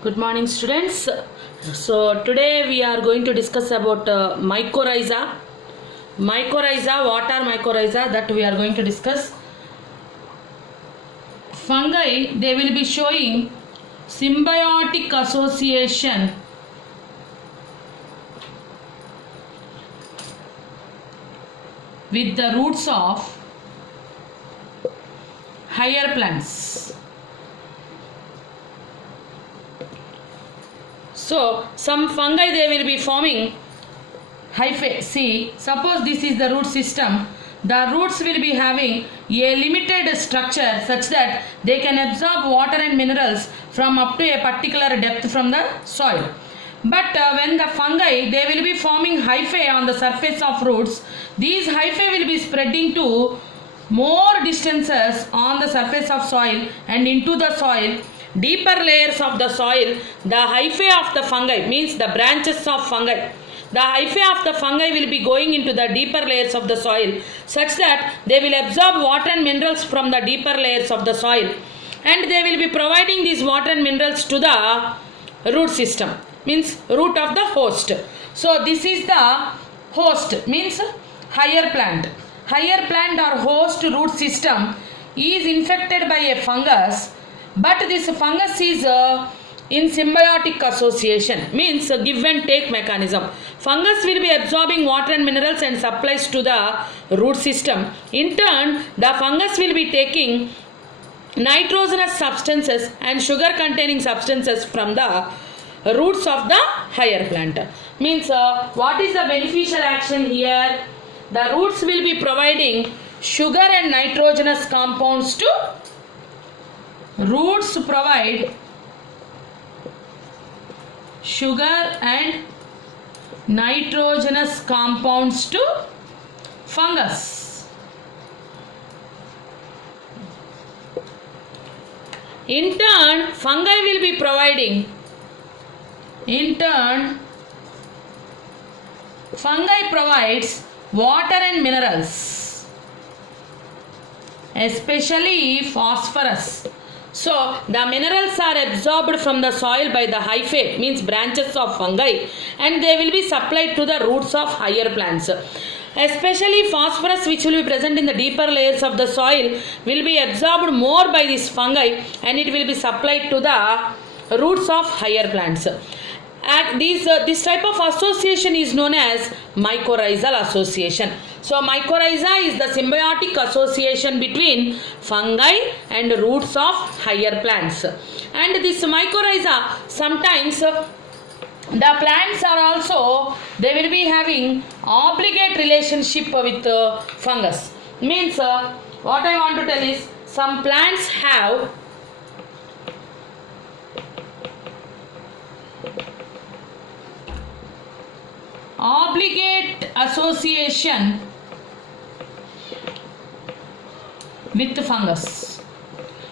Good morning, students. So today we are going to discuss about mycorrhiza. Mycorrhiza, what are mycorrhiza? That we are going to discuss. Fungi, they will be showing symbiotic association with the roots of higher plants. So some fungi, they will be forming hyphae. See, suppose this is the root system. The roots will be having a limited structure such that they can absorb water and minerals from up to a particular depth from the soil. But when the fungi, they will be forming hyphae on the surface of roots, these hyphae will be spreading to more distances on the surface of soil and into the soil. Deeper layers of the soil, the hyphae of the fungi, means the branches of fungi. The hyphae of the fungi will be going into the deeper layers of the soil such that they will absorb water and minerals from the deeper layers of the soil, and they will be providing these water and minerals to the root system, means root of the host. So this is the host, means higher plant. Higher plant or host root system is infected by a fungus, but this fungus is in symbiotic association, means a give and take mechanism. Fungus will be absorbing water and minerals and supplies to the root system. In turn, the fungus will be taking nitrogenous substances and sugar containing substances from the roots of the higher plant. Means what is the beneficial action here? The roots will be providing sugar and nitrogenous compounds to roots provide sugar and nitrogenous compounds to fungus. In turn, fungi will be providing, fungi provides water and minerals, especially phosphorus. So the minerals are absorbed from the soil by the hyphae, means branches of fungi, and they will be supplied to the roots of higher plants. Especially phosphorus, which will be present in the deeper layers of the soil, will be absorbed more by this fungi and it will be supplied to the roots of higher plants. And this type of association is known as mycorrhizal association. So mycorrhiza is the symbiotic association between fungi and roots of higher plants. And this mycorrhiza, sometimes the plants are also, they will be having obligate relationship with fungus. Means what I want to tell is, some plants have obligate association with fungus.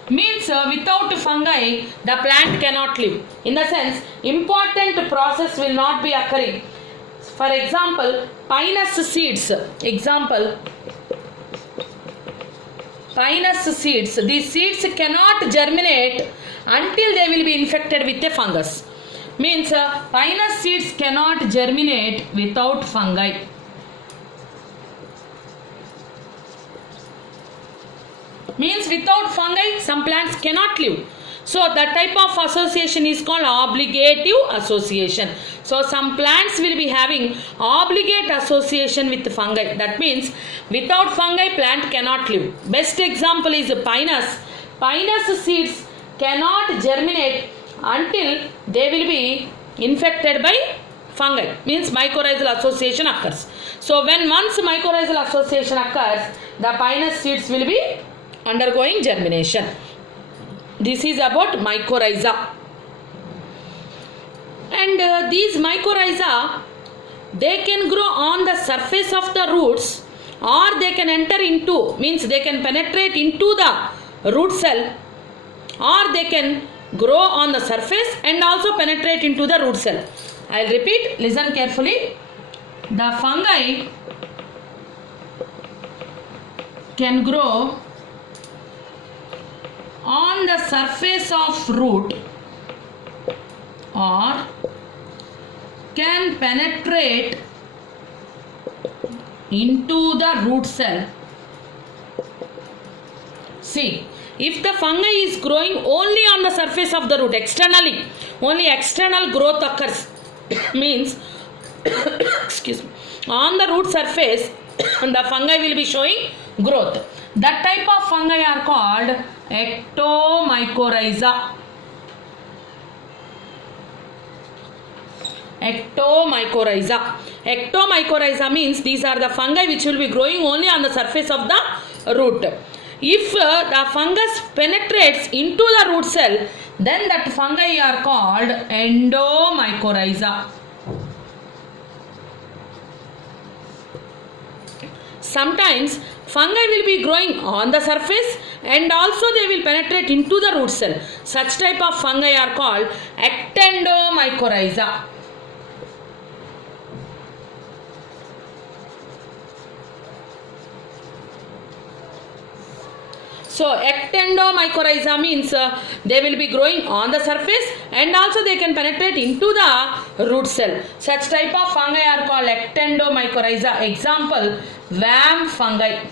Means without fungi the plant cannot live. In the sense, important process will not be occurring. For example, pinus seeds. Pinus seeds. These seeds cannot germinate until they will be infected with a fungus. Means pinus seeds cannot germinate without fungi. Means without fungi some plants cannot live. So that type of association is called obligative association. So some plants will be having obligate association with fungi. That means without fungi plant cannot live. Best example is pinus. Pinus seeds cannot germinate until they will be infected by fungi, means mycorrhizal association occurs. So when once mycorrhizal association occurs, the pinus seeds will be undergoing germination. This is about mycorrhiza. And these mycorrhiza, they can grow on the surface of the roots, or they can enter into, means they can penetrate into the root cell, or they can grow on the surface and also penetrate into the root cell. I will repeat, listen carefully. The fungi can grow on the surface of root or can penetrate into the root cell. See, if the fungi is growing only on the surface of the root, externally, only external growth occurs, means, excuse me, on the root surface, the fungi will be showing growth. That type of fungi are called ectomycorrhiza. Ectomycorrhiza. Ectomycorrhiza means these are the fungi which will be growing only on the surface of the root. If the fungus penetrates into the root cell, then that fungi are called endomycorrhiza. Sometimes fungi will be growing on the surface and also they will penetrate into the root cell. Such type of fungi are called ectendomycorrhiza. So ectendomycorrhiza means they will be growing on the surface and also they can penetrate into the root cell. Such type of fungi are called ectendomycorrhiza. Example, worm fungi.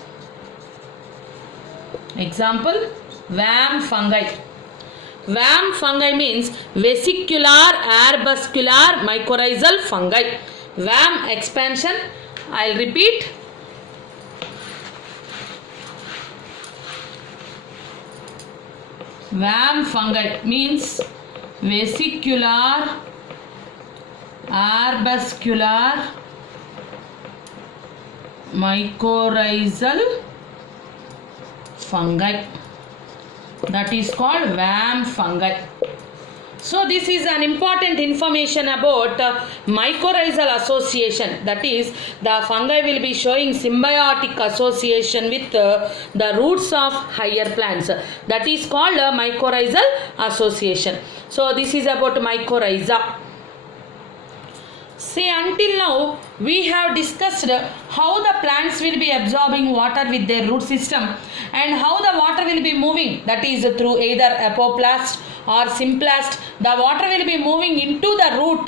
Example, worm fungi. Worm fungi means vesicular arbuscular mycorrhizal fungi. Worm expansion, I'll repeat. Worm fungi means vesicular arbuscular mycorrhizal fungi. That is called worm fungi. So this is an important information about mycorrhizal association. That is, the fungi will be showing symbiotic association with the roots of higher plants. That is called mycorrhizal association. So this is about mycorrhiza. See, until now we have discussed how the plants will be absorbing water with their root system and how the water will be moving, that is through either apoplast or symplast. The water will be moving into the root,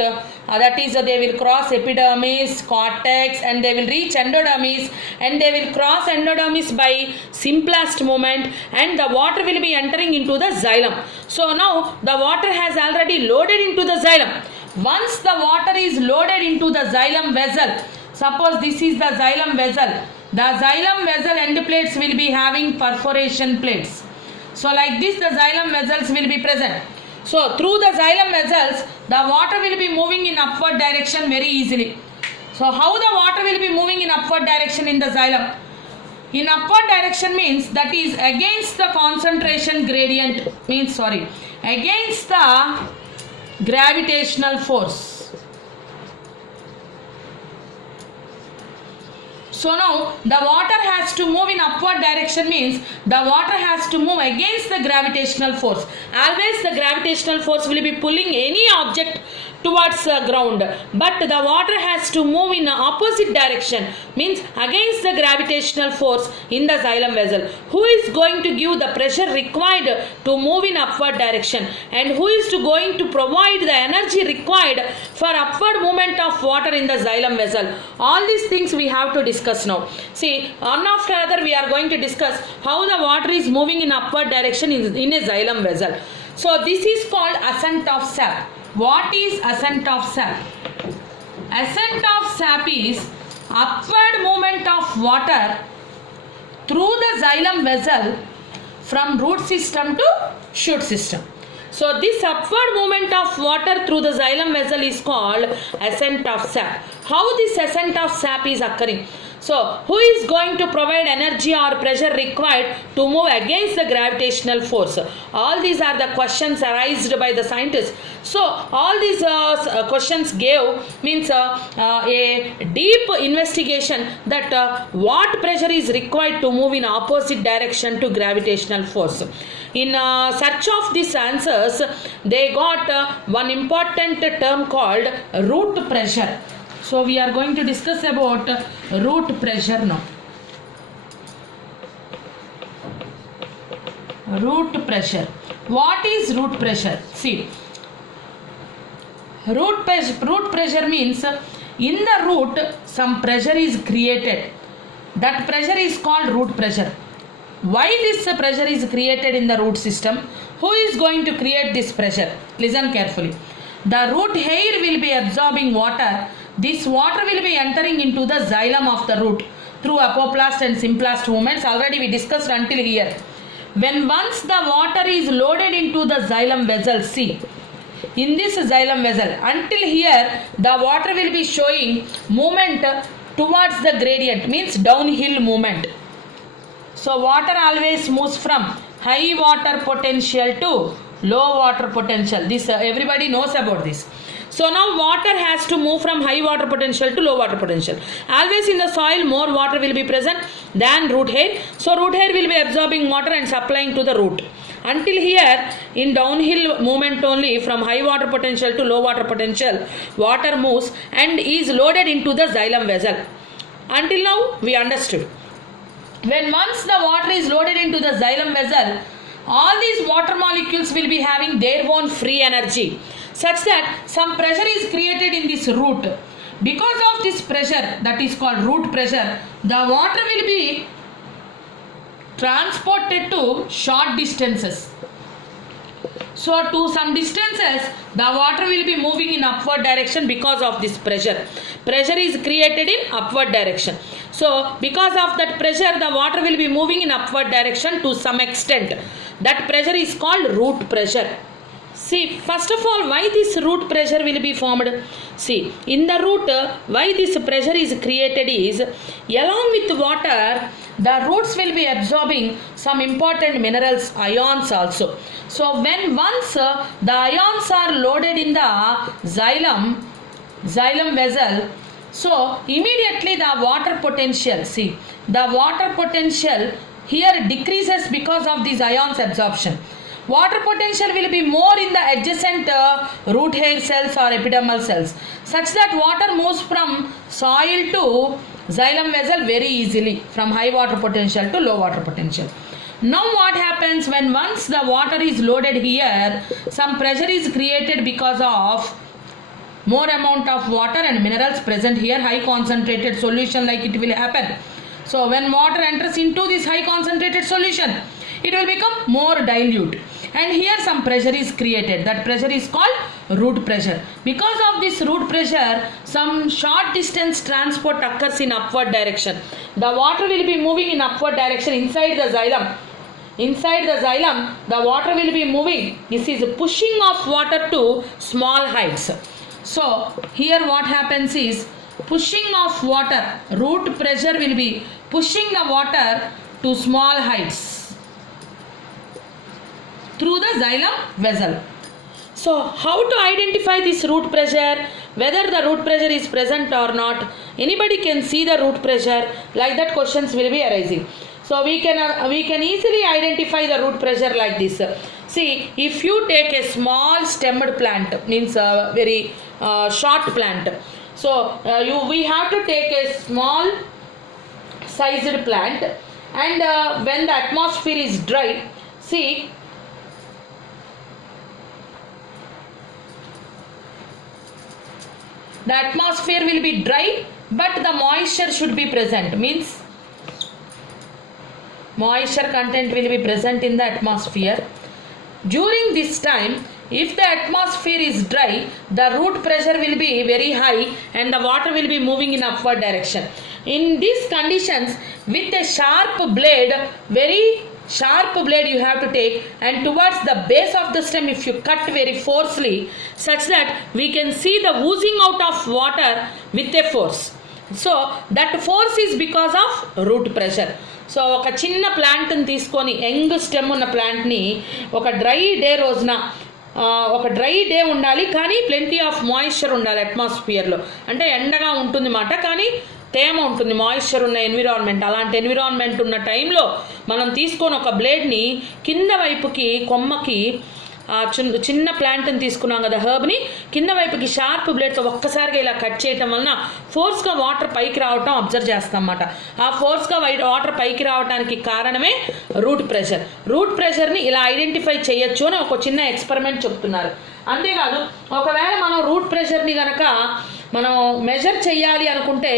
that is they will cross epidermis, cortex, and they will reach endodermis, and they will cross endodermis by symplast movement, and the water will be entering into the xylem. So now the water has already loaded into the xylem. Once the water is loaded into the xylem vessel, suppose this is the xylem vessel, the xylem vessel end plates will be having perforation plates. So like this the xylem vessels will be present. So through the xylem vessels, the water will be moving in upward direction very easily. So how the water will be moving in upward direction in the xylem? In upward direction means that is against the concentration gradient, against the gravitational force. So now the water has to move in upward direction means the water has to move against the gravitational force. Always the gravitational force will be pulling any object towards the ground, but the water has to move in the opposite direction, means against the gravitational force in the xylem vessel. Who is going to give the pressure required to move in upward direction, and who is going to provide the energy required for upward movement of water in the xylem vessel? All these things we have to discuss now. See, one after other we are going to discuss how the water is moving in upward direction in a xylem vessel. So this is called ascent of sap. What is ascent of sap? Ascent of sap is upward movement of water through the xylem vessel from root system to shoot system. So this upward movement of water through the xylem vessel is called ascent of sap. How this ascent of sap is occurring? So who is going to provide energy or pressure required to move against the gravitational force? All these are the questions arised by the scientists. So all these questions gave means a deep investigation that what pressure is required to move in opposite direction to gravitational force. In search of these answers, they got one important term called root pressure. So we are going to discuss about root pressure now. Root pressure. What is root pressure? See, Root pressure means in the root some pressure is created. That pressure is called root pressure. Why this pressure is created in the root system? Who is going to create this pressure? Listen carefully. The root hair will be absorbing water. This water will be entering into the xylem of the root through apoplast and symplast movements. Already we discussed until here. When once the water is loaded into the xylem vessel, see, in this xylem vessel, until here the water will be showing movement towards the gradient, means downhill movement. So water always moves from high water potential to low water potential. This everybody knows about this. So now water has to move from high water potential to low water potential. Always in the soil more water will be present than root hair. So root hair will be absorbing water and supplying to the root. Until here in downhill movement only from high water potential to low water potential, water moves and is loaded into the xylem vessel. Until now we understood. When once the water is loaded into the xylem vessel, all these water molecules will be having their own free energy, such that some pressure is created in this root. Because of this pressure, that is called root pressure, the water will be transported to short distances. So to some distances, the water will be moving in upward direction because of this pressure. Pressure is created in upward direction. So because of that pressure, the water will be moving in upward direction to some extent. That pressure is called root pressure. See, first of all, why this root pressure will be formed? See, in the root, why this pressure is created is, along with water, the roots will be absorbing some important minerals, ions also. So when once the ions are loaded in the xylem vessel, so immediately the water potential, see, the water potential here decreases because of these ions absorption. Water potential will be more in the adjacent root hair cells or epidermal cells, such that water moves from soil to xylem vessel very easily, from high water potential to low water potential. Now what happens when once the water is loaded here, some pressure is created because of more amount of water and minerals present here, high concentrated solution like it will happen. So when water enters into this high concentrated solution, it will become more dilute, and here some pressure is created. That pressure is called root pressure. Because of this root pressure, some short distance transport occurs in upward direction. The water will be moving in upward direction inside the xylem. Inside the xylem, the water will be moving. This is pushing of water to small heights. So here what happens is pushing of water. Root pressure will be pushing the water to small heights through the xylem vessel. So how to identify this root pressure, whether the root pressure is present or not? Anybody can see the root pressure, like that questions will be arising. So we can easily identify the root pressure like this. See, if you take a small stemmed plant, means a very short plant. So we have to take a small sized plant, and when the atmosphere is dry, see, the atmosphere will be dry, but the moisture should be present, means moisture content will be present in the atmosphere. During this time, if the atmosphere is dry, the root pressure will be very high and the water will be moving in upward direction. In these conditions, with a sharp blade, very sharp blade you have to take, and towards the base of the stem if you cut very forcefully, such that we can see the oozing out of water with a force. So that force is because of root pressure. So ఒక చిన్న ప్లాంట్ని తీసుకొని young stem ఉన్న ప్లాంట్ని ఒక dry day రోజున, ఒక dry day ఉండాలి కానీ ప్లెంటీ ఆఫ్ మాయిశ్చర్ ఉండాలి అట్మాస్ఫియర్లో, అంటే ఎండగా ఉంటుంది మాట కానీ తేమ ఉంటుంది, మాయిశ్చర్ ఉన్న ఎన్విరాన్మెంట్. అలాంటి ఎన్విరాన్మెంట్ ఉన్న టైంలో మనం తీసుకొని ఒక బ్లేడ్ని కింద వైపుకి కొమ్మకి ఆ చిన్న ప్లాంట్ని తీసుకున్నాం కదా హర్బ్ని, కింద వైపుకి షార్ప్ బ్లేడ్తో ఒక్కసారిగా ఇలా కట్ చేయటం వలన ఫోర్స్గా వాటర్ పైకి రావటం అబ్జర్వ్ చేస్తాం అన్నమాట. ఆ ఫోర్స్గా వాటర్ పైకి రావడానికి కారణమే రూట్ ప్రెషర్. రూట్ ప్రెషర్ని ఇలా ఐడెంటిఫై చేయొచ్చు అని ఒక చిన్న ఎక్స్పెరిమెంట్ చెప్తున్నారు. అంతేకాదు ఒకవేళ మనం రూట్ ప్రెషర్ని కనుక మనం మెజర్ చేయాలి అనుకుంటే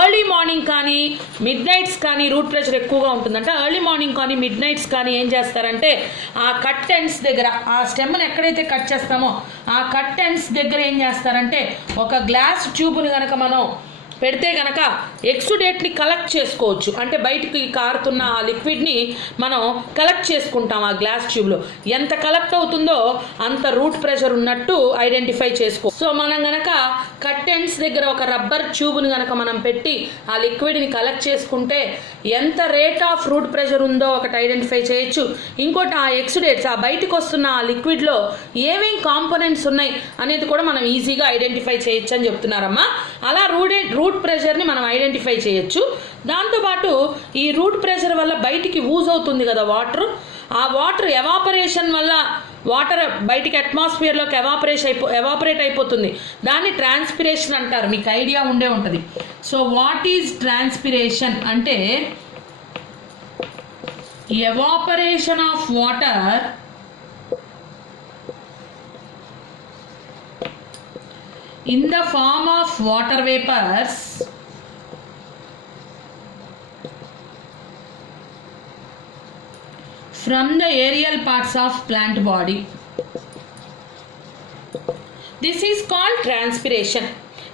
ఎర్లీ మార్నింగ్ కానీ మిడ్ నైట్స్ కానీ రూట్ ప్రెషర్ ఎక్కువగా ఉంటుందంట. ఎర్లీ మార్నింగ్ కానీ మిడ్ నైట్స్ కానీ ఏం చేస్తారంటే ఆ కట్ ఎండ్స్ దగ్గర, ఆ స్టెమ్ని ఎక్కడైతే కట్ చేస్తామో ఆ కట్ ఎండ్స్ దగ్గర ఏం చేస్తారంటే ఒక గ్లాస్ ట్యూబ్ని కనుక మనం పెడితే కనుక ఎక్సుడేట్ని కలెక్ట్ చేసుకోవచ్చు. అంటే బయటికి కారుతున్న ఆ లిక్విడ్ని మనం కలెక్ట్ చేసుకుంటాం ఆ గ్లాస్ ట్యూబ్లో. ఎంత కలెక్ట్ అవుతుందో అంత రూట్ ప్రెషర్ ఉన్నట్టు ఐడెంటిఫై చేసుకో. సో మనం కనుక కట్ ఎండ్స్ దగ్గర ఒక రబ్బర్ ట్యూబ్ని కనుక మనం పెట్టి ఆ లిక్విడ్ని కలెక్ట్ చేసుకుంటే ఎంత రేట్ ఆఫ్ రూట్ ప్రెషర్ ఉందో ఒకటి ఐడెంటిఫై చేయొచ్చు. ఇంకోటి ఆ ఎక్సుడేట్స్, ఆ బయటకు వస్తున్న ఆ లిక్విడ్లో ఏమేం కాంపోనెంట్స్ ఉన్నాయి అనేది కూడా మనం ఈజీగా ఐడెంటిఫై చేయొచ్చు అని చెప్తున్నారమ్మా. అలా రూట్ ప్రెషర్ని మనం ఐడెంటిఫై చేయొచ్చు. దాంతోపాటు ఈ రూట్ ప్రెషర్ వల్ల బయటికి ఊజ్ అవుతుంది కదా వాటర్, ఆ వాటర్ ఎవాపరేషన్ వల్ల వాటర్ బయటికి అట్మాస్ఫియర్లోకి ఎవాపరేట్ అయిపోతుంది. దాన్ని ట్రాన్స్పిరేషన్ అంటారు. మీకు ఐడియా ఉండే ఉంటుంది. సో వాట్ ఈజ్ ట్రాన్స్పిరేషన్ అంటే evaporation of water in the form of water vapors from the aerial parts of plant body. This is called transpiration.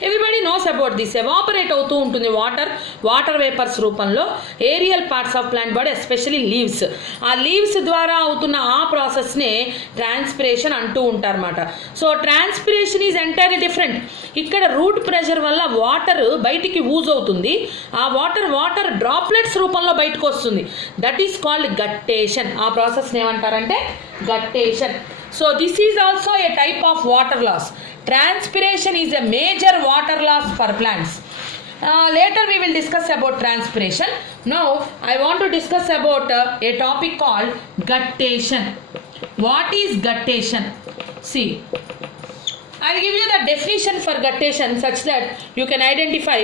Everybody knows about this. Evaporate అవుతూ ఉంటుంది వాటర్ వేపర్స్ రూపంలో aerial parts of plant body, especially leaves. ఆ leaves ద్వారా అవుతున్న ఆ ప్రాసెస్నే transpiration అంటూ ఉంటారన్నమాట. So transpiration is entirely different. ఇక్కడ రూట్ ప్రెషర్ వల్ల వాటర్ బయటికి ఊజ్ అవుతుంది. ఆ వాటర్ డ్రాప్లెట్స్ రూపంలో బయటకు వస్తుంది. That is called guttation. ఆ ప్రాసెస్ని ఏమంటారంటే guttation. So this is also a type of water loss. Transpiration is a major water loss for plants. Later we will discuss about transpiration. Now I want to discuss about a topic called guttation. What is guttation? See, I will give you the definition for guttation such that you can identify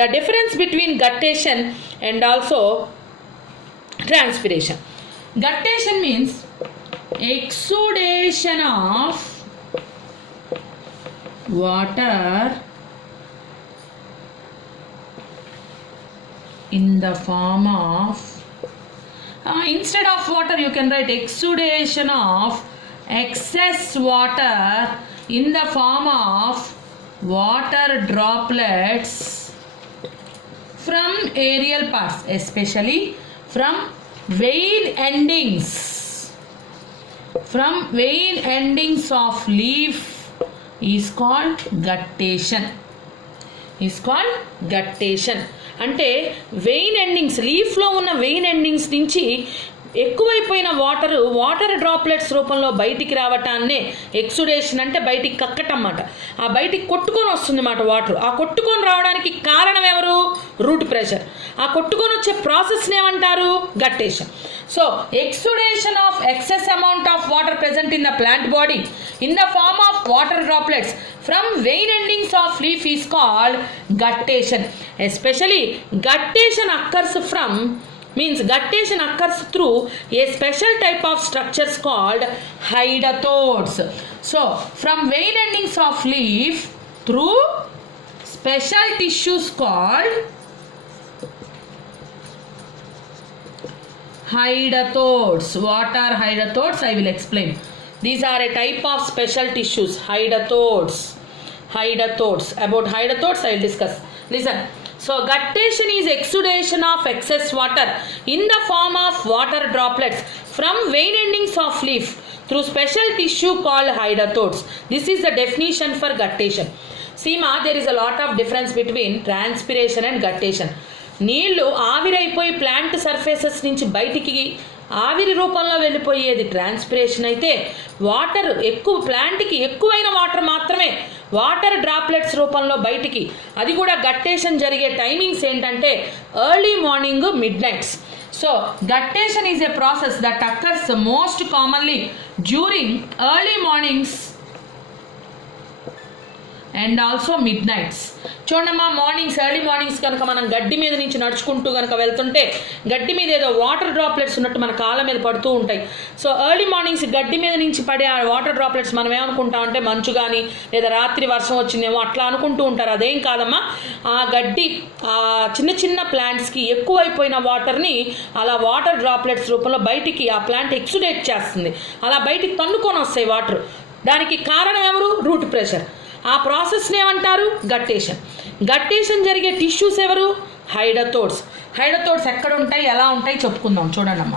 the difference between guttation and also transpiration. Guttation means exudation of water in the form of instead of water you can write exudation of excess water in the form of water droplets from aerial parts, especially from vein endings of leaf is called guttation. అంటే vein endings, లీఫ్లో ఉన్న vein endings నుంచి ఎక్కువైపోయిన water droplets రూపంలో బయటికి రావటాన్నే ఎక్సుడేషన్ అంటే బయటికి కక్కటం అన్నమాట. ఆ బయటికి కొట్టుకొని వస్తుంది అన్నమాట వాటర్. ఆ కొట్టుకొని రావడానికి కారణం ఎవరు? Root pressure. ఆ కొట్టుకొని వచ్చే ప్రాసెస్ని ఏమంటారు? Guttation. So exudation of excess amount of water present in the plant body in the form of water droplets from vein endings of leaf is called guttation. Especially guttation occurs through a special type of structures called hydatodes. So from vein endings of leaf through special tissues called hydatodes. What are hydatodes? I will explain. These are a type of special tissues, hydatodes. About hydatodes I will discuss. Listen. So guttation is exudation of excess water in the form of water droplets from vein endings of leaf through special tissue called hydatodes. This is the definition for guttation. See ma, there is a lot of difference between transpiration and guttation. నీళ్లు ఆవిరైపోయి plant surfaces నుంచి బయటికి ఆవిరి రూపంలో వెళ్ళిపోయేది ట్రాన్స్పిరేషన్ అయితే, వాటర్ ప్లాంట్కి ఎక్కువైన వాటర్ మాత్రమే వాటర్ డ్రాప్లెట్స్ రూపంలో బయటికి, అది కూడా గట్టేషన్ జరిగే టైమింగ్స్ ఏంటంటే early morning, mid nights. So guttation is a process that occurs most commonly during early mornings and also mid nights. చూడమ్మా, ఎర్లీ మార్నింగ్స్ కనుక మనం గడ్డి మీద నుంచి నడుచుకుంటూ కనుక వెళ్తుంటే గడ్డి మీద ఏదో వాటర్ డ్రాప్లెట్స్ ఉన్నట్టు మన కాళ్ళ మీద పడుతూ ఉంటాయి. సో ఎర్లీ మార్నింగ్స్ గడ్డి మీద నుంచి పడే ఆ వాటర్ డ్రాప్లెట్స్ మనం ఏమనుకుంటామంటే మంచు కానీ లేదా రాత్రి వర్షం వచ్చిందేమో అట్లా అనుకుంటూ ఉంటారు. అదేం కాదమ్మా, ఆ గడ్డి ఆ చిన్న చిన్న ప్లాంట్స్కి ఎక్కువైపోయిన వాటర్ని అలా వాటర్ డ్రాప్లెట్స్ రూపంలో బయటికి ఆ ప్లాంట్ ఎక్సుడేట్ చేస్తుంది. అలా బయటికి తన్నుకొని వస్తాయి వాటర్. దానికి కారణం ఎవరు? Root pressure. ఆ ప్రాసెస్ని ఏమంటారు? గట్టేషన్. గట్టేషన్ జరిగే టిష్యూస్ ఎవరు? హైడథోడ్స్. హైడథోడ్స్ ఎక్కడ ఉంటాయి, ఎలా ఉంటాయి చెప్పుకుందాం. చూడండి అమ్మ,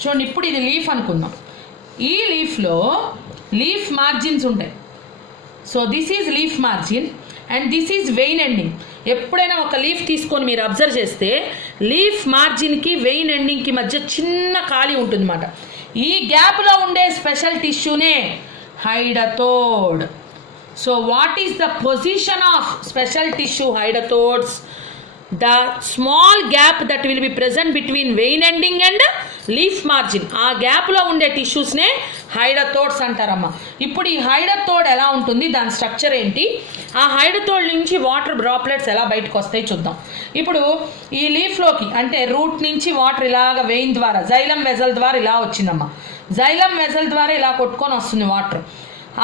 చూడండి, ఇప్పుడు ఇది లీఫ్ అనుకుందాం. ఈ లీఫ్లో లీఫ్ మార్జిన్స్ ఉంటాయి. So this is leaf margin and this is vein ending. ఎప్పుడైనా ఒక లీఫ్ తీసుకొని మీరు అబ్జర్వ్ చేస్తే లీఫ్ మార్జిన్కి వెయిన్ ఎండింగ్కి మధ్య చిన్న ఖాళీ ఉంటుంది అన్నమాట. ఈ గ్యాప్లో ఉండే స్పెషల్ టిష్యూనే హైడథోడ్. So what is the position of special tissue hydrathodes? The small gap that will be present between vein ending and leaf margin. ఆ గ్యాప్లో ఉండే టిష్యూస్నే హైడథోడ్స్ అంటారమ్మా. ఇప్పుడు ఈ హైడథోడ్ ఎలా ఉంటుంది, దాని స్ట్రక్చర్ ఏంటి, ఆ హైడథోడ్ నుంచి వాటర్ డ్రాప్లెట్స్ ఎలా బయటకు వస్తాయి చూద్దాం. ఇప్పుడు ఈ లీఫ్లోకి అంటే రూట్ నుంచి వాటర్ ఇలాగ వెయిన్ ద్వారా జైలం వెజల్ ద్వారా ఇలా వచ్చిందమ్మా. జైలం వెజల్ ద్వారా ఇలా కొట్టుకొని వస్తుంది వాటర్.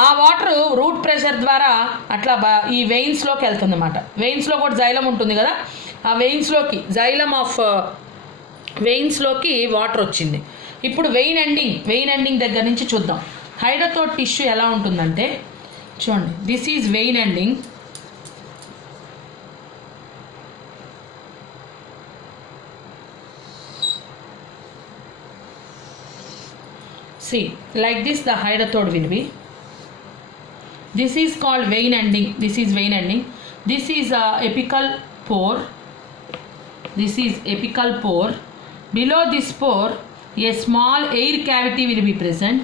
ఆ వాటర్ రూట్ ప్రెషర్ ద్వారా అట్లా ఈ వెయిన్స్లోకి వెళ్తుంది అన్నమాట. వెయిన్స్లో కూడా జైలం ఉంటుంది కదా, ఆ వెయిన్స్లోకి జైలం ఆఫ్ వెయిన్స్లోకి వాటర్ వచ్చింది. ఇప్పుడు వెయిన్ ఎండింగ్ దగ్గర నుంచి చూద్దాం హైడథోడ్ టిష్యూ ఎలా ఉంటుందంటే, చూడండి, this is vein ending. See, like this the hydrothode will be. This is called vein ending. This is vein ending. This is a apical pore. This is apical pore. Below this pore, a small air cavity will be present.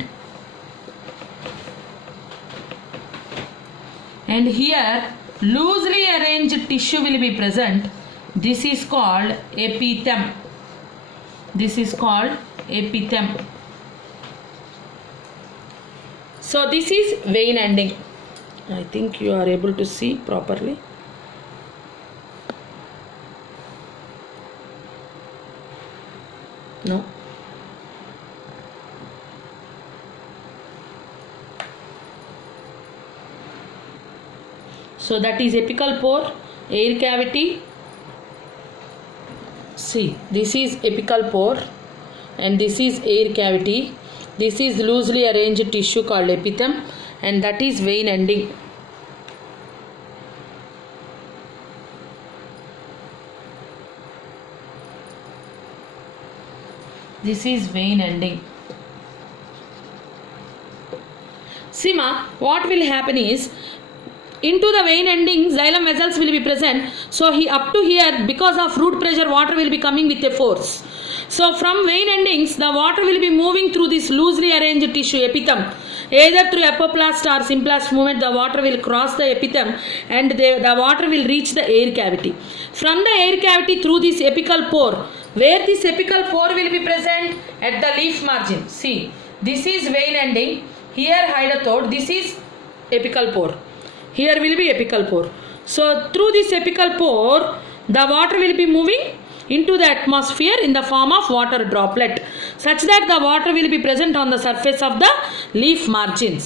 And here, loosely arranged tissue will be present. This is called epithem. This is called epithem. So this is vein ending. I think you are able to see properly. No. So that is apical pore, air cavity. See, this is apical pore and this is air cavity. This is loosely arranged tissue called epithem and that is vein ending. This is vein ending. Sima, what will happen is, into the vein ending xylem vessels will be present. So he up to here, because of root pressure, water will be coming with a force. So from vein endings the water will be moving through this loosely arranged tissue epithem. Either through apoplast or symplast movement the water will cross the epithem and the water will reach the air cavity. From the air cavity through this apical pore, where this apical pore will be present? At the leaf margin. See, this is vein ending, here hydrothode, this is apical pore. Here will be apical pore. So through this apical pore the water will be moving into the atmosphere in the form of water droplet, such that the water will be present on the surface of the leaf margins.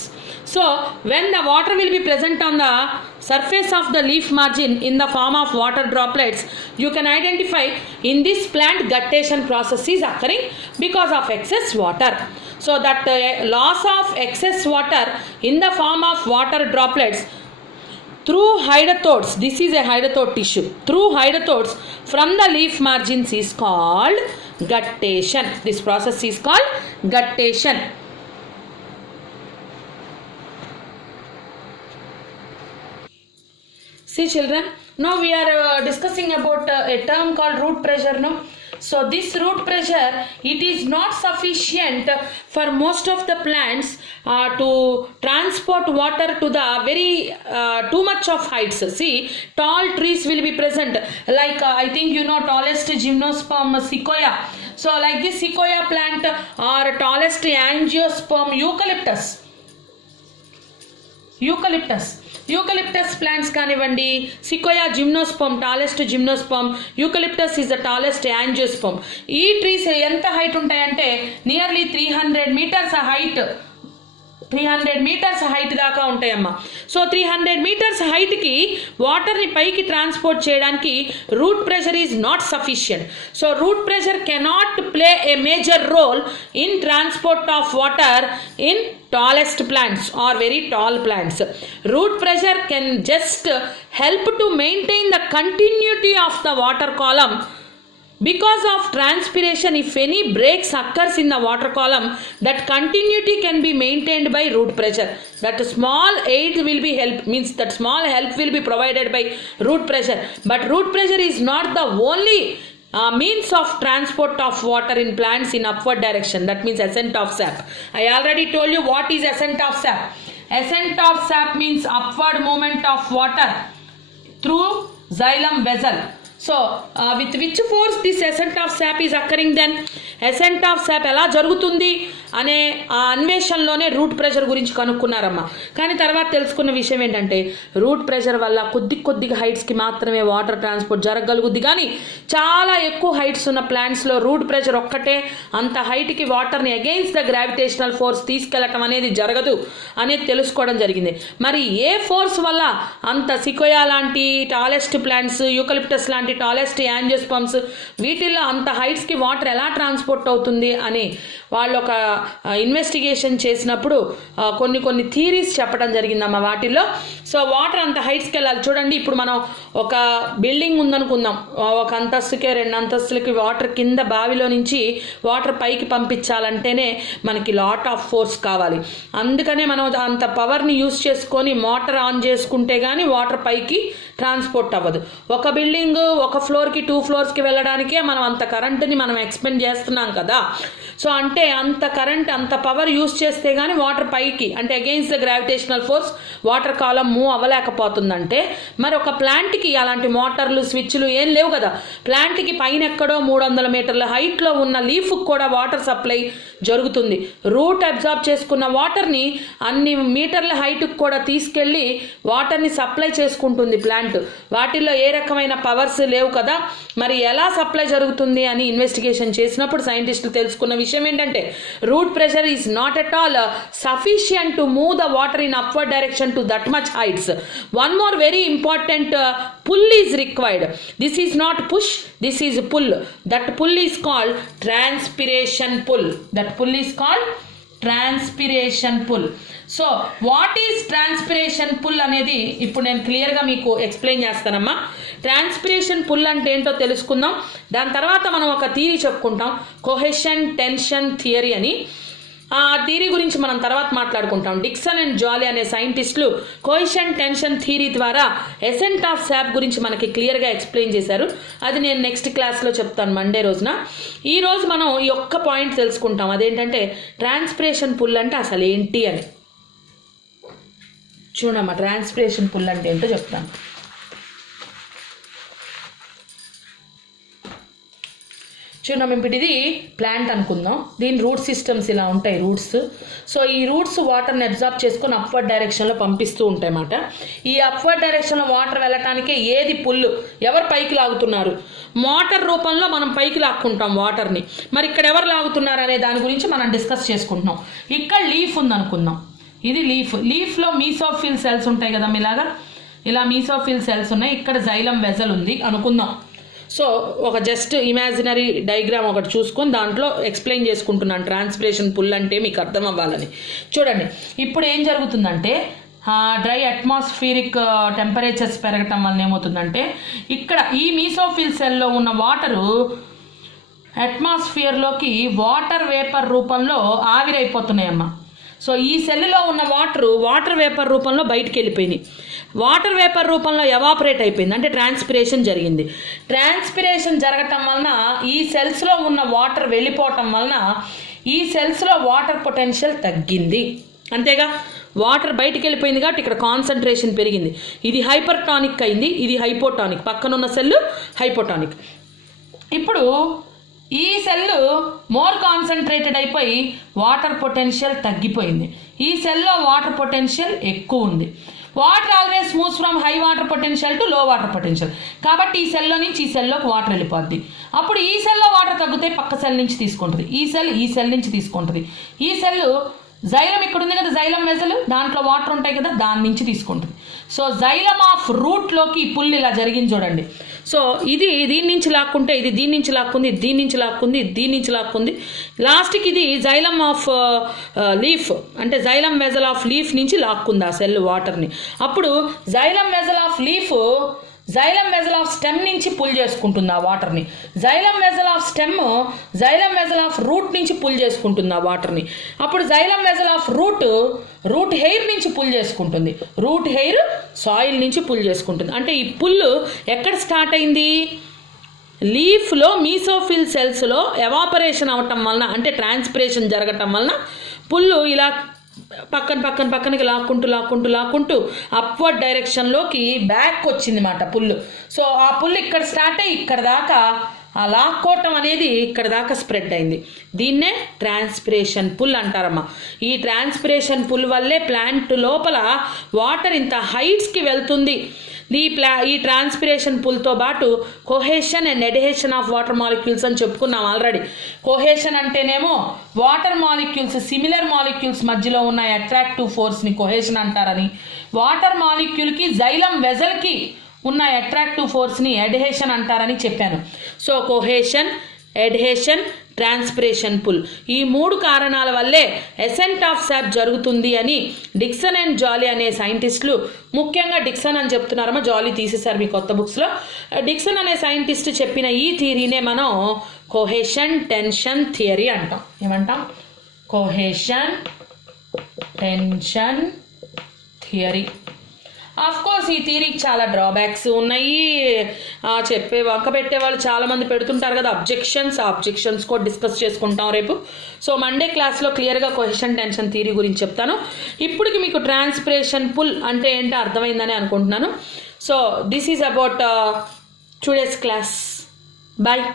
So when the water will be present on the surface of the leaf margin in the form of water droplets, you can identify in this plant guttation process is occurring because of excess water. So that loss of excess water in the form of water droplets through hydrathodes, this is a hydrathode tissue, through hydrathodes from the leaf margins is called guttation. This process is called guttation. See children, now we are discussing about a term called root pressure. No, So this root pressure, it is not sufficient for most of the plants to transport water to the very too much of heights. See, tall trees will be present, like I think you know tallest gymnosperm sequoia. So like this sequoia plant or tallest angiosperm eucalyptus plants కానివ్వండి, sequoia gymnosperm tallest gymnosperm, eucalyptus is the tallest angiosperm. ఈ trees ఎంత height ఉంటాయంటే nearly 300 metres height, 300 metres height దాకా ఉంటాయమ్మా. సో 300 మీటర్స్ హైట్కి వాటర్ని పైకి transport చేయడానికి root pressure is not sufficient. So root pressure cannot play a major role in transport of water in tallest plants or very tall plants. Root pressure can just help to maintain the continuity of the water column. Because of transpiration, if any breaks occurs in the water column, that continuity can be maintained by root pressure. That small aid will be help, means that small help will be provided by root pressure. But root pressure is not the only means of transport of water in plants in upward direction. That means ascent of sap. I already told you what is ascent of sap. Ascent of sap means upward movement of water through xylem vessel. So with which force this ascent of sap is occurring then? Ascent of sap ఎలా జరుగుతుంది అనే ఆ అన్వేషణలోనే root pressure గురించి కనుక్కున్నారమ్మా. కానీ తర్వాత తెలుసుకున్న విషయం ఏంటంటే రూట్ ప్రెషర్ వల్ల కొద్దిగా హైట్స్కి మాత్రమే వాటర్ ట్రాన్స్పోర్ట్ జరగగలుగుద్ది, కానీ చాలా ఎక్కువ హైట్స్ ఉన్న ప్లాంట్స్లో రూట్ ప్రెషర్ ఒక్కటే అంత హైట్కి వాటర్ని అగెయిన్స్ ద గ్రావిటేషనల్ ఫోర్స్ తీసుకెళ్లటం అనేది జరగదు అనేది తెలుసుకోవడం జరిగింది. మరి ఏ ఫోర్స్ వల్ల అంత సికోయా లాంటి టాలెస్ట్ ప్లాంట్స్, యూకలిప్టస్ లాంటి టాలెస్ట్ యాంజియోస్పర్మ్స్ వీటిల్లో అంత హైట్స్కి వాటర్ ఎలా ట్రాన్స్పోర్ట్ అవుతుంది అని వాళ్ళు ఒక ఇన్వెస్టిగేషన్ చేసినప్పుడు కొన్ని థియరీస్ చెప్పడం జరిగిందమ్మా వాటిల్లో. సో వాటర్ అంత హైట్స్కి వెళ్ళాలి. చూడండి, ఇప్పుడు మనం ఒక బిల్డింగ్ ఉందనుకుందాం, ఒక అంతస్తుకే 2 అంతస్తులకి వాటర్ కింద బావిలో నుంచి వాటర్ పైకి పంపించాలంటేనే మనకి లాట్ ఆఫ్ ఫోర్స్ కావాలి. అందుకనే మనం అంత పవర్ని యూజ్ చేసుకొని మోటార్ ఆన్ చేసుకుంటే కానీ వాటర్ పైకి ట్రాన్స్పోర్ట్ అవ్వదు. ఒక బిల్డింగ్ ఒక ఫ్లోర్కి 2 ఫ్లోర్స్కి వెళ్ళడానికే మనం అంత కరెంటుని మనం ఎక్స్పెండ్ చేస్తున్నాం కదా. సో అంటే అంత కరెంట్, అంత పవర్ యూజ్ చేస్తే కానీ వాటర్ పైకి, అంటే against the gravitational force water column move అవ్వలేకపోతుందంటే మరి ఒక ప్లాంట్కి అలాంటి మోటార్లు, స్విచ్లు ఏం లేవు కదా. ప్లాంట్కి పైన ఎక్కడో 300 మీటర్ల హైట్లో ఉన్న లీఫ్కి కూడా వాటర్ సప్లై జరుగుతుంది. రూట్ అబ్జార్బ్ చేసుకున్న వాటర్ని అన్ని మీటర్ల హైట్కి కూడా తీసుకెళ్ళి వాటర్ని సప్లై చేసుకుంటుంది ప్లాంట్. వాటిల్లో ఏ రకమైన పవర్స్ లేవు కదా, మరి ఎలా సప్లై జరుగుతుంది అని ఇన్వెస్టిగేషన్ చేసినప్పుడు సైంటిస్టులు తెలుసుకున్న విషయం ఏంటంటే route pressure is not at all sufficient to move the water in upward direction to that much heights. One more very important pull is required. This is not push, this is pull. That pull is called transpiration pull. That pull is called transpiration pull. So what is transpiration pull అనేది ఇప్పుడు నేను క్లియర్గా మీకు ఎక్స్ప్లెయిన్ చేస్తానమ్మా. Transpiration pull అంటే ఏంటో తెలుసుకుందాం. దాని తర్వాత మనం ఒక థియరీ చెప్పుకుంటాం, కొహెషన్ టెన్షన్ థియరీ అని. ఆ థియరీ గురించి మనం తర్వాత మాట్లాడుకుంటాం. డిక్సన్ అండ్ జాలీ అనే సైంటిస్టులు కొహెషన్ టెన్షన్ థియరీ ద్వారా ఎసెంట్ ఆఫ్ శాప్ గురించి మనకి క్లియర్గా ఎక్స్ప్లెయిన్ చేశారు. అది నేను నెక్స్ట్ క్లాస్లో చెప్తాను, మండే రోజున. ఈరోజు మనం ఈ ఒక్క పాయింట్ తెలుసుకుంటాం, అదేంటంటే ట్రాన్స్పిరేషన్ పుల్ అంటే అసలు ఏంటి అని. చూడమ్మా, ట్రాన్స్పిరేషన్ పుల్ అంటే ఏంటో చెప్తాను. చూడమ్మా, ఇప్పుడు ఇది ప్లాంట్ అనుకుందాం. దీని రూట్ సిస్టమ్స్ ఇలా ఉంటాయి, రూట్స్. సో ఈ రూట్స్ వాటర్ని అబ్జార్బ్ చేసుకొని అప్వర్డ్ డైరెక్షన్లో పంపిస్తూ ఉంటాయి అన్నమాట. ఈ అప్వర్డ్ డైరెక్షన్లో వాటర్ వెళ్ళటానికే ఏది పుల్లు, ఎవరు పైకి లాగుతున్నారు? మోటార్ రూపంలో మనం పైకి లాక్కుంటాం వాటర్ని. మరి ఇక్కడ ఎవరు లాగుతున్నారు అనే దాని గురించి మనం డిస్కస్ చేసుకుంటున్నాం. ఇక్కడ లీఫ్ ఉందనుకుందాం, ఇది లీఫ్లో మీసోఫిల్ సెల్స్ ఉంటాయి కదా, ఇలా మీసోఫిల్ సెల్స్ ఉన్నాయి. ఇక్కడ జైలం వెజల్ ఉంది అనుకుందాం. సో ఒక జస్ట్ ఇమాజినరీ డయాగ్రామ్ ఒకటి చూసుకొని దాంట్లో ఎక్స్ప్లెయిన్ చేసుకుంటున్నాను ట్రాన్స్పిరేషన్ పుల్ అంటే మీకు అర్థం అవ్వాలని. చూడండి, ఇప్పుడు ఏం జరుగుతుందంటే డ్రై అట్మాస్ఫియరిక్ టెంపరేచర్స్ పెరగటం వల్ల ఏమవుతుందంటే ఇక్కడ ఈ మీసోఫిల్ సెల్లో ఉన్న వాటరు అట్మాస్ఫియర్లోకి వాటర్ వేపర్ రూపంలో ఆవిరైపోతున్నాయమ్మా. సో ఈ సెల్లో ఉన్న వాటర్ వేపర్ రూపంలో బయటికి వెళ్ళిపోయినాయి. వాటర్ వేపర్ రూపంలో ఎవాపరేట్ అయిపోయింది, అంటే ట్రాన్స్పిరేషన్ జరిగింది. ట్రాన్స్పిరేషన్ జరగటం వలన ఈ సెల్స్లో ఉన్న వాటర్ వెళ్ళిపోవటం వలన ఈ సెల్స్లో వాటర్ పొటెన్షియల్ తగ్గింది. అంతేగా, వాటర్ బయటికి వెళ్ళిపోయింది కాబట్టి ఇక్కడ కాన్సన్ట్రేషన్ పెరిగింది. ఇది హైపర్టానిక్ అయింది, ఇది హైపోటానిక్. పక్కనున్న సెల్ హైపోటానిక్. ఇప్పుడు ఈ సెల్ మోర్ కాన్సన్ట్రేటెడ్ అయిపోయి వాటర్ పొటెన్షియల్ తగ్గిపోయింది. ఈ సెల్లో వాటర్ పొటెన్షియల్ ఎక్కువ ఉంది. Water always moves from high water potential to లో వాటర్ పొటెన్షియల్. కాబట్టి ఈ సెల్లో నుంచి ఈ సెల్లోకి వాటర్ వెళ్ళిపోద్ది. అప్పుడు ఈ సెల్లో వాటర్ తగ్గితే పక్క సెల్ నుంచి తీసుకుంటుంది, ఈ సెల్ నుంచి తీసుకుంటుంది. ఈ సెల్ జైలం ఇక్కడ ఉంది కదా, జైలం వెజల్, దాంట్లో వాటర్ ఉంటాయి కదా, దాని నుంచి తీసుకుంటుంది. సో జైలం ఆఫ్ రూట్లోకి ఈ పుల్ ఇలా జరిగింది చూడండి. సో ఇది దీని నుంచి లాక్కుంటే ఇది దీని నుంచి లాక్కుంది, దీని నుంచి లాక్కుంది, దీని నుంచి లాక్కుంది. లాస్ట్కి ఇది జైలం ఆఫ్ లీఫ్, అంటే జైలం వెజల్ ఆఫ్ లీఫ్ నుంచి లాక్కుంది ఆ సెల్ వాటర్ని. అప్పుడు xylem vessel of leaf xylem vessel of stem నుంచి పుల్ చేసుకుంటుంది ఆ వాటర్ని. Xylem vessel of stem xylem vessel of root నుంచి పుల్ చేసుకుంటుంది ఆ వాటర్ని. అప్పుడు xylem vessel of root hair నుంచి పుల్ చేసుకుంటుంది. రూట్ హెయిర్ సాయిల్ నుంచి పుల్ చేసుకుంటుంది. అంటే ఈ పుల్ ఎక్కడ స్టార్ట్ అయింది? లీఫ్లో మీసోఫిల్ సెల్స్లో ఎవాపరేషన్ అవ్వటం వలన, అంటే ట్రాన్స్పిరేషన్ జరగటం వలన పుల్లు ఇలా పక్కనకి లాక్కుంటూ అప్వర్డ్ డైరెక్షన్లోకి బ్యాక్ వచ్చింది మాట పుల్లు. సో ఆ పుల్లు ఇక్కడ స్టార్ట్ అయ్యి ఇక్కడ దాకా ఆ లాక్కోవటం అనేది ఇక్కడ దాకా స్ప్రెడ్ అయింది. దీన్నే ట్రాన్స్పిరేషన్ పుల్ అంటారమ్మా. ఈ ట్రాన్స్పిరేషన్ పుల్ వల్లే ప్లాంట్ లోపల వాటర్ ఇంత హైట్స్కి వెళ్తుంది. ఈ ట్రాన్స్పిరేషన్ పుల్తో పాటు cohesion and adhesion of water molecules అని చెప్పుకున్నాం ఆల్రెడీ. కొహేషన్ అంటేనేమో వాటర్ మాలిక్యూల్స్, సిమిలర్ మాలిక్యూల్స్ మధ్యలో ఉన్న అట్రాక్టివ్ ఫోర్స్ని కొహేషన్ అంటారని, వాటర్ మాలిక్యూల్కి జైలం వెజల్కి ఉన్న అట్రాక్టివ్ ఫోర్స్ని ఎడ్హెషన్ అంటారని చెప్పాను. సో కొహేషన్, ఎడ్హెషన్, ట్రాన్స్పిరేషన్ పుల్, ఈ 3 కారణాల వల్లే ఎసెంట్ ఆఫ్ సాప్ జరుగుతుంది అని డిక్సన్ అండ్ జాలీ అనే సైంటిస్టులు, ముఖ్యంగా డిక్సన్ అని చెప్తున్నారమ్మా, జాలీ తీసేశారు మీ కొత్త బుక్స్లో. డిక్సన్ అనే సైంటిస్ట్ చెప్పిన ఈ థియరీనే మనం కొహేషన్ టెన్షన్ థియరీ అంటాం. ఏమంటాం? కొహేషన్ టెన్షన్ థియరీ. ఆఫ్ కోర్స్ ఈ థియరీకి చాలా డ్రాబ్యాక్స్ ఉన్నాయి. వంక పెట్టే వాళ్ళు చాలామంది పెడుతుంటారు కదా అబ్జెక్షన్స్. ఆ అబ్జెక్షన్స్ కూడా డిస్కస్ చేసుకుంటాం రేపు. సో మండే క్లాస్లో క్లియర్గా కొహెషన్ టెన్షన్ థియరీ గురించి చెప్తాను. ఇప్పటికి మీకు ట్రాన్స్పిరేషన్ పుల్ అంటే ఏంటో అర్థమైందని అనుకుంటున్నాను. So this is about today's class. Bye.